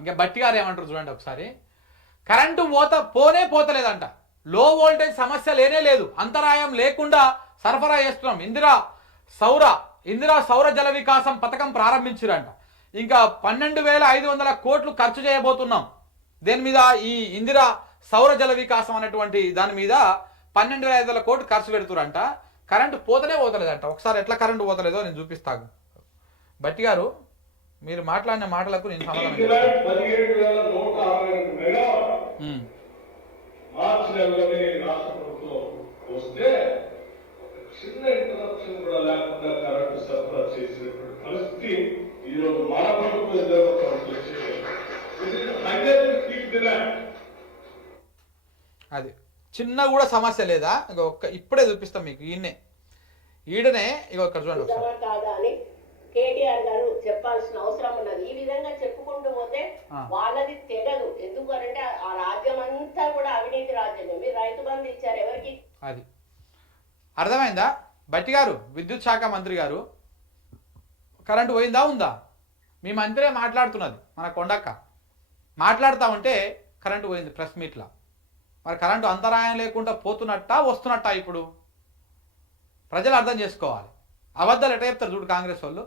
ఇంకా బట్టి గారు ఏమంటారు చూడండి ఒకసారి. కరెంటు పోతలేదంట. లో వోల్టేజ్ సమస్య లేనే లేదు, అంతరాయం లేకుండా సరఫరా చేస్తున్నాం. ఇందిరా సౌర జల వికాసం పథకం ప్రారంభించారంట. ఇంకా 12,500 కోట్లు ఖర్చు చేయబోతున్నాం. దేని మీద? ఈ ఇందిరా సౌర జల వికాసం అనేటువంటి దాని మీద 12,500 కోట్లు ఖర్చు పెడుతురంట. కరెంటు పోతలేదంట. ఒకసారి ఎట్లా కరెంటు పోతలేదో నేను చూపిస్తాను. బట్టి గారు మీరు మాట్లాడిన మాటలకు నేను సమాధానం చిన్న ఇంటరప్షన్ కూడా లేకుండా కరెంటు సరఫరా చేసినటువంటి పరిస్థితి ఈరోజు మన అది చిన్న కూడా సమస్య లేదా? ఇప్పుడే చూపిస్తాం మీకు. ఈడనే ఇక్కడ చూడండి. కేటీఆర్ గారు చెప్పాల్సిన అవసరం ఉన్నది. ఈ విధంగా చెప్పుకుంటూ పోతే వాళ్ళది తెగదు. ఎందుకంటే ఆ రాజ్యం అంతా కూడా అవినీతి రాజ్యమే. మీరు రైతు బంధు ఇచ్చారు ఎవరికి? అది అర్థమైందా? బట్టి గారు, విద్యుత్ శాఖ మంత్రి గారు, కరెంటు పోయిందా ఉందా? మీ మంత్రే మాట్లాడుతున్నది. మన కొండక్క మాట్లాడుతూ ఉంటే కరెంటు పోయింది ప్రెస్ మీట్లో. మరి కరెంటు అంతరాయం లేకుండా పోతున్నట్టా వస్తున్నట్టా? ఇప్పుడు ప్రజలు అర్థం చేసుకోవాలి. అబద్ధాలు ఎట్లా చెప్తారు చూడు కాంగ్రెస్ వాళ్ళు.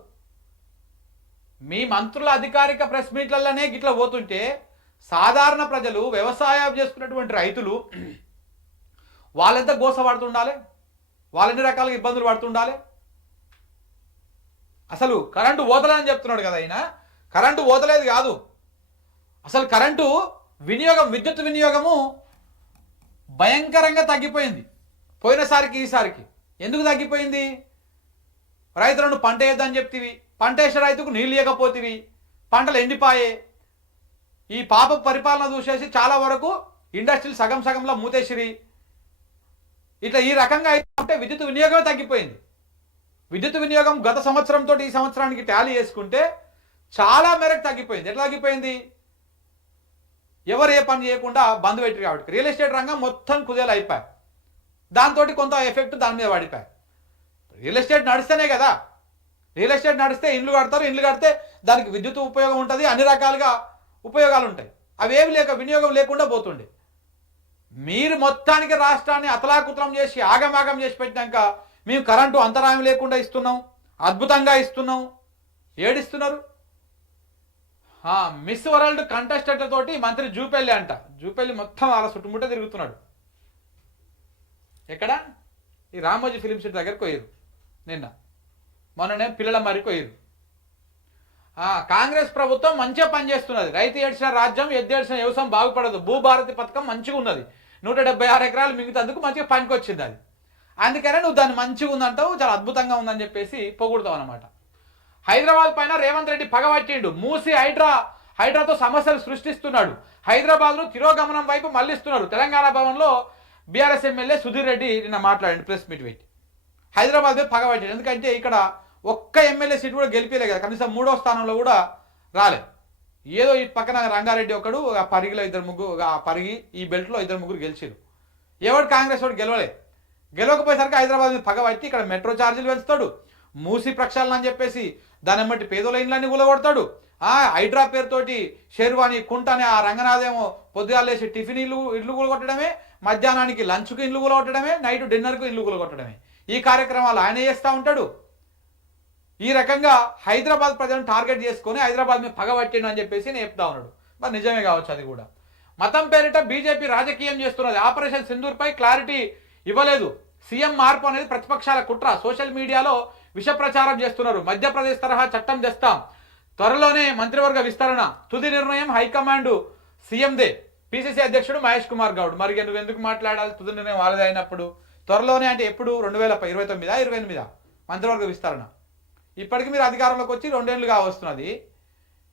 మీ మంత్రుల అధికారిక ప్రెస్ మీట్లలోనే గిట్లా పోతుంటే సాధారణ ప్రజలు, వ్యవసాయం చేసుకున్నటువంటి రైతులు వాళ్ళెంత గోస పడుతుండాలి, వాళ్ళెన్ని రకాలుగా ఇబ్బందులు పడుతుండాలి. అసలు కరెంటు పోతలేదని చెప్తున్నాడు కదా ఆయన. కరెంటు పోతలేదు కాదు, అసలు కరెంటు వినియోగం, విద్యుత్ వినియోగము భయంకరంగా తగ్గిపోయింది పోయినసారికి ఈసారికి. ఎందుకు తగ్గిపోయింది? రైతులను పంట వేద్దని చెప్తివి, పంట వేసే రైతుకు నీళ్ళు ఇవ్వకపోతివి, పంటలు ఎండిపాయే. ఈ పాప పరిపాలన చూసేసి చాలా వరకు ఇండస్ట్రీలు సగం సగంలో మూతేసిరి. ఇట్లా ఈ రకంగా అయితే విద్యుత్ వినియోగమే తగ్గిపోయింది. విద్యుత్ వినియోగం గత సంవత్సరంతో ఈ సంవత్సరానికి టాలీ చేసుకుంటే చాలా మేరకు తగ్గిపోయింది. ఎట్లా తగ్గిపోయింది? ఎవరు ఏ పని చేయకుండా బంద్ పెట్టారు కాబట్టి రియల్ ఎస్టేట్ రంగం మొత్తం కుదేలు అయిపోయాయి. దాంతో కొంత ఎఫెక్ట్ దాని మీద పడిపోయాయి. రియల్ ఎస్టేట్ నడిస్తేనే కదా, రియల్ ఎస్టేట్ నడిస్తే ఇండ్లు కడతారు, ఇండ్లు కడితే దానికి విద్యుత్ ఉపయోగం ఉంటుంది, అన్ని రకాలుగా ఉపయోగాలు ఉంటాయి. అవేవి లేక వినియోగం లేకుండా పోతుండే. మీరు మొత్తానికి రాష్ట్రాన్ని అతలాకుతలం చేసి ఆగమాగం చేసి పెట్టినాక మేము కరెంటు అంతరాయం లేకుండా ఇస్తున్నాం, అద్భుతంగా ఇస్తున్నాం. ఏడిస్తున్నారు. మిస్ వరల్డ్ కంటెస్టెంట్లతోటి మంత్రి జూపెల్లి అంట. జూపెల్లి మొత్తం అలా చుట్టుముట్ట తిరుగుతున్నాడు. ఎక్కడ? ఈ రామోజీ ఫిలిం సిటీ దగ్గరకు పోయారు నిన్న, మొన్ననే పిల్లల మరి పోయారు. కాంగ్రెస్ ప్రభుత్వం మంచిగా పనిచేస్తున్నది. రైతు ఏడ్చిన రాజ్యం, ఎద్దు ఏడ్చిన వ్యవసాయం బాగుపడదు. భూభారతి పథకం మంచిగా ఉన్నది. 176 ఎకరాలు మిగతాందుకు మంచిగా పనికి వచ్చింది అది. అందుకనే నువ్వు దాన్ని మంచిగా ఉందంటావు, చాలా అద్భుతంగా ఉందని చెప్పేసి పొగుడుతావు అనమాట. హైదరాబాద్ పైన రేవంత్ రెడ్డి పగబట్టిండు. మూసి హైడ్రాతో సమస్యలు సృష్టిస్తున్నాడు. హైదరాబాద్ను తిరోగమనం వైపు మళ్లిస్తున్నారు. తెలంగాణ భవన్లో బీఆర్ఎస్ ఎమ్మెల్యే సుధీర్ రెడ్డి నిన్న మాట్లాడండి ప్రెస్ మీట్ పెట్టి. హైదరాబాద్ మీద పగబట్టాడు. ఎందుకంటే ఇక్కడ ఒక్క ఎమ్మెల్యే సీట్ కూడా గెలిపేలే కదా, కనీసం 3వ స్థానంలో కూడా రాలేదు. ఏదో ఈ పక్కన రంగారెడ్డి ఒకడు, ఆ పరిగిలో 2 ముగ్గురు, ఆ పరిగి ఈ బెల్ట్లో 2 ముగ్గురు గెలిచారు. ఎవడు కాంగ్రెస్ వాడు గెలవకపోయేసరికి హైదరాబాద్ మీద పగబట్టి ఇక్కడ మెట్రో ఛార్జీలు పెంచుతాడు, మూసి ప్రక్షాళన అని చెప్పేసి దాన్ని బట్టి పేదోళ్ళ ఇండ్లన్నీ కూలగొడతాడు. హైడ్రా పేరుతోటి షేర్వాణి కుంటనే ఆ రంగనాథేమో పొద్దుగాలేసి టిఫిన్ ఇల్లు కూలగొట్టడమే, మధ్యాహ్నానికి లంచ్కు ఇల్లు కూలగొట్టడమే, నైట్ డిన్నర్కు ఇల్లు కూలగొట్టడమే. ఈ కార్యక్రమాలు ఆయన చేస్తూ ఉంటాడు. ఈ రకంగా హైదరాబాద్ ప్రజలను టార్గెట్ చేసుకొని హైదరాబాద్ మీద పగబట్టిండు అని చెప్పేసి నేను చెప్తా ఉన్నాడు. మరి నిజమే కావచ్చు అది కూడా. మతం పేరిట బీజేపీ రాజకీయం చేస్తున్నది. ఆపరేషన్ సింధూర్పై క్లారిటీ ఇవ్వలేదు. సీఎం మార్పు అనేది ప్రతిపక్షాల కుట్ర. సోషల్ మీడియాలో విష ప్రచారం చేస్తున్నారు. మధ్యప్రదేశ్ తరహా చట్టం తెస్తాం, త్వరలోనే మంత్రివర్గ విస్తరణ, తుది నిర్ణయం హైకమాండ్ సీఎందే. పిసిసి అధ్యక్షుడు మహేష్ కుమార్ గౌడ్. మరి నువ్వు ఎందుకు మాట్లాడాలి? తుది నిర్ణయం వాళ్ళదే అయినప్పుడు. త్వరలోనే అంటే ఎప్పుడు? 2029, 28 మంత్రివర్గ విస్తరణ. ఇప్పటికి మీరు అధికారంలోకి వచ్చి 2 ఏళ్ళుగా వస్తున్నది.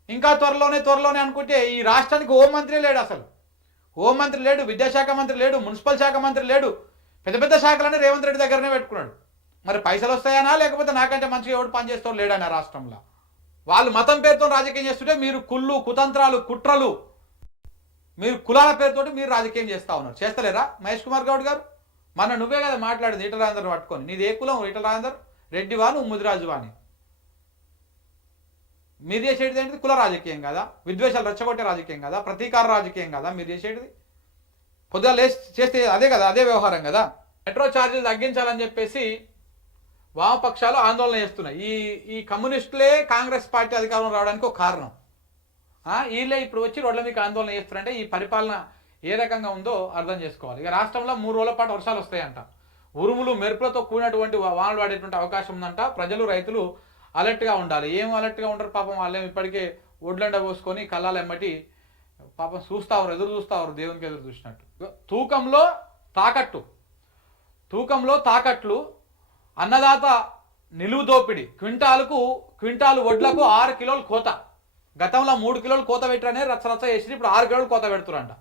ఇంకా త్వరలోనే అనుకుంటే ఈ రాష్ట్రానికి హోంమంత్రి లేడు. అసలు హోంమంత్రి లేడు, విద్యాశాఖ మంత్రి లేడు, మున్సిపల్ శాఖ మంత్రి లేడు. పెద్ద శాఖలన్నీ రేవంత్ రెడ్డి దగ్గరనే పెట్టుకున్నాడు. మరి పైసలు వస్తాయనా, లేకపోతే నాకంటే మంచిగా ఎవడు పనిచేస్తావు లేడనా రాష్ట్రంలో? వాళ్ళు మతం పేరుతో రాజకీయం చేస్తుంటే మీరు కుళ్ళు, కుతంత్రాలు, కుట్రలు, మీరు కులాల పేరుతోటి మీరు రాజకీయం చేస్తూ ఉన్నారు. చేస్తలేరా మహేష్ కుమార్ గౌడ్ గారు? మన నువ్వే కదా మాట్లాడింది ఈటల రాజేందర్ పట్టుకొని. నీది ఏ కులం? ఈటల రాజేందర్ రెడ్డివా, నువ్వు ముదిరాజువా అని. మీరు చేసేది ఏంటిది? కుల రాజకీయం కదా, విద్వేషాలు రెచ్చగొట్టే రాజకీయం కదా, ప్రతీకార రాజకీయం కదా మీరు చేసేది. పొద్దుగా చేస్తే అదే కదా, అదే వ్యవహారం కదా. మెట్రో ఛార్జీలు తగ్గించాలని చెప్పేసి వామపక్షాలు ఆందోళన చేస్తున్నాయి. ఈ కమ్యూనిస్టులే కాంగ్రెస్ పార్టీ అధికారంలో రావడానికి ఒక కారణం. వీళ్ళే ఇప్పుడు వచ్చి రోడ్ల మీకు ఆందోళన చేస్తున్నారంటే ఈ పరిపాలన ఏ రకంగా ఉందో అర్థం చేసుకోవాలి. ఇక రాష్ట్రంలో 3 రోజుల పాటు వర్షాలు వస్తాయంట. ఉరుములు మెరుపులతో కూడినటువంటి వానలు పడేటువంటి అవకాశం ఉందంట. ప్రజలు రైతులు అలర్ట్గా ఉండాలి. ఏం అలర్ట్గా ఉంటారు పాపం, వాళ్ళేం ఇప్పటికే ఒడ్లండ పోసుకొని కళ్ళాలు ఎమ్మటి పాపం చూస్తావారు, ఎదురు చూస్తావారు, దేవునికి ఎదురు చూసినట్టు. తూకంలో తాకట్లు అన్నదాత నిలువు దోపిడి. క్వింటాలు వడ్లకు 6 కిలోలు కోత. గతంలో 3 కిలోలు కోత పెట్టరనే రచ్చరచ్చ చేసి ఇప్పుడు 6 కిలోలు కోత పెడుతురంట.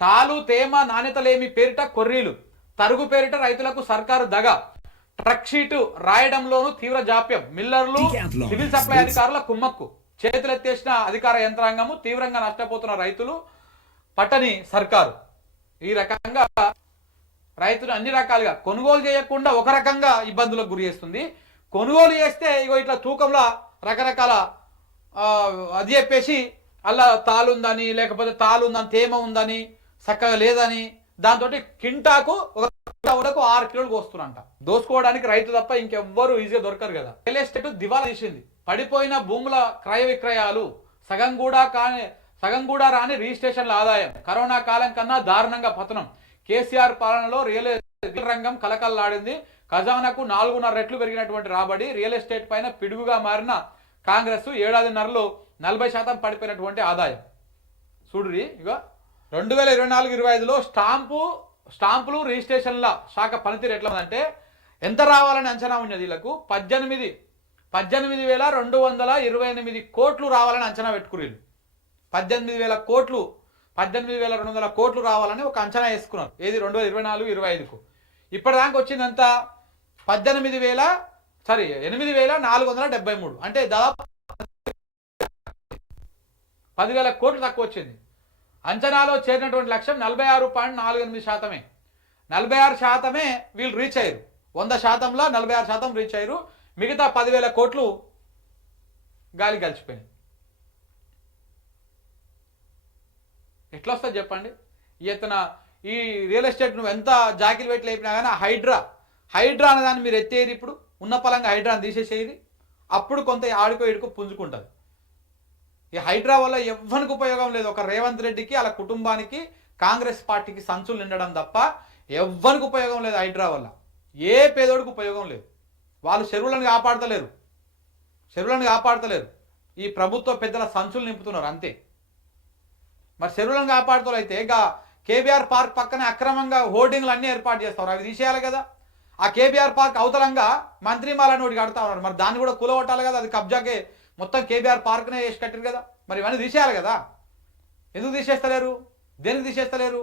తాలు తేమ నాణ్యతలేమి పేరిట కొర్రీలు, తరుగు పేరిట రైతులకు సర్కారు దగ, ట్రక్ షీటు రాయడంలోనూ తీవ్ర జాప్యం, మిల్లర్లు సివిల్ సప్లై అధికారుల కుమ్మక్కు, చేతులెత్తేసిన అధికార యంత్రాంగము, తీవ్రంగా నష్టపోతున్న రైతులు, పట్టని సర్కారు. ఈ రకంగా రైతులు అన్ని రకాలుగా కొనుగోలు చేయకుండా ఒక రకంగా ఇబ్బందులకు గురి చేస్తుంది. కొనుగోలు చేస్తే ఇగో ఇట్లా తూకంలో రకరకాల అది చెప్పేసి అలా తాలుందని, లేకపోతే తాలుందని, తేమ ఉందని, చక్కగా లేదని, దాంతో కింటాకు ఒక 6 కిలోలు వస్తున్నంట. దోసుకోవడానికి రైతు తప్ప ఇంకెవ్వరు ఈజీగా దొరకరు కదా. రియల్ ఎస్టేట్ దివాలా తీసింది. పడిపోయిన భూముల క్రయ విక్రయాలు, సగం కూడా రాని రిజిస్ట్రేషన్ల ఆదాయం, కరోనా కాలం కన్నా దారుణంగా పతనం. కేసీఆర్ పాలనలో రియల్ ఎస్టేట్ రంగం కలకల్లాడింది. ఖజానాకు 4.5 రెట్లు పెరిగినటువంటి రాబడి. రియల్ ఎస్టేట్ పైన పిడుగుగా మారిన కాంగ్రెస్ ఏడాదిన్నరలో 40% పడిపోయినటువంటి ఆదాయం. చూడ్రి ఇక 2024-25లో స్టాంపులు రిజిస్ట్రేషన్ల శాఖ పనితీరు ఎట్లా ఉందంటే, ఎంత రావాలని అంచనా ఉన్నది వీళ్ళకు 18,228 కోట్లు రావాలని అంచనా పెట్టుకున్నారు. 18,200 కోట్లు రావాలని ఒక అంచనా వేసుకున్నారు. ఏది 2024-25కు. ఇప్పటిదాకా వచ్చిందంతా 8,473. అంటే దాదాపు 10,000 కోట్లు తక్కువ వచ్చింది. అంచనాలో చేరినటువంటి లక్ష్యం 46.48%. 46% వీళ్ళు రీచ్ అయ్యారు. 100%లో 46% రీచ్ అయ్యారు. మిగతా 10,000 కోట్లు గాలి కలిసిపోయినాయి. ఎట్లా వస్తుంది చెప్పండి? ఈ రియల్ ఎస్టేట్ నువ్వు ఎంత జాకిలు పెట్టి లేపినా కానీ హైడ్రా అన్నదాన్ని మీరు ఎత్తేది, ఇప్పుడు ఉన్న పలంగా హైడ్రాని తీసేసేది, అప్పుడు కొంత ఆడుకో ఇడుకో పుంజుకుంటుంది. ఈ హైడ్రా వల్ల ఎవ్వరికి ఉపయోగం లేదు. ఒక రేవంత్ రెడ్డికి అలా కుటుంబానికి కాంగ్రెస్ పార్టీకి సంచులు నిండడం తప్ప ఎవ్వరికి ఉపయోగం లేదు. హైడ్రా వల్ల ఏ పేదోడికి ఉపయోగం లేదు. వాళ్ళు చెరువులను కాపాడతలేరు. ఈ ప్రభుత్వ పెద్దల సంచులు నింపుతున్నారు అంతే. మరి చెరువులను కాపాడుతూ అయితే కేబీఆర్ పార్క్ పక్కనే అక్రమంగా హోర్డింగ్లు అన్నీ ఏర్పాటు చేస్తారు. అవి తీసేయాలి కదా. ఆ కేబీఆర్ పార్క్ అవతలంగా మంత్రి మాలని ఒకటి కడతా ఉన్నారు. మరి దాన్ని కూడా కూలగొట్టాలి కదా. అది కబ్జాకే మొత్తం కేబీఆర్ పార్క్నే వేసి కట్టారు కదా. మరి ఇవన్నీ తీసేయాలి కదా. ఎందుకు తీసేస్తలేరు? దేనికి తీసేస్తలేరు?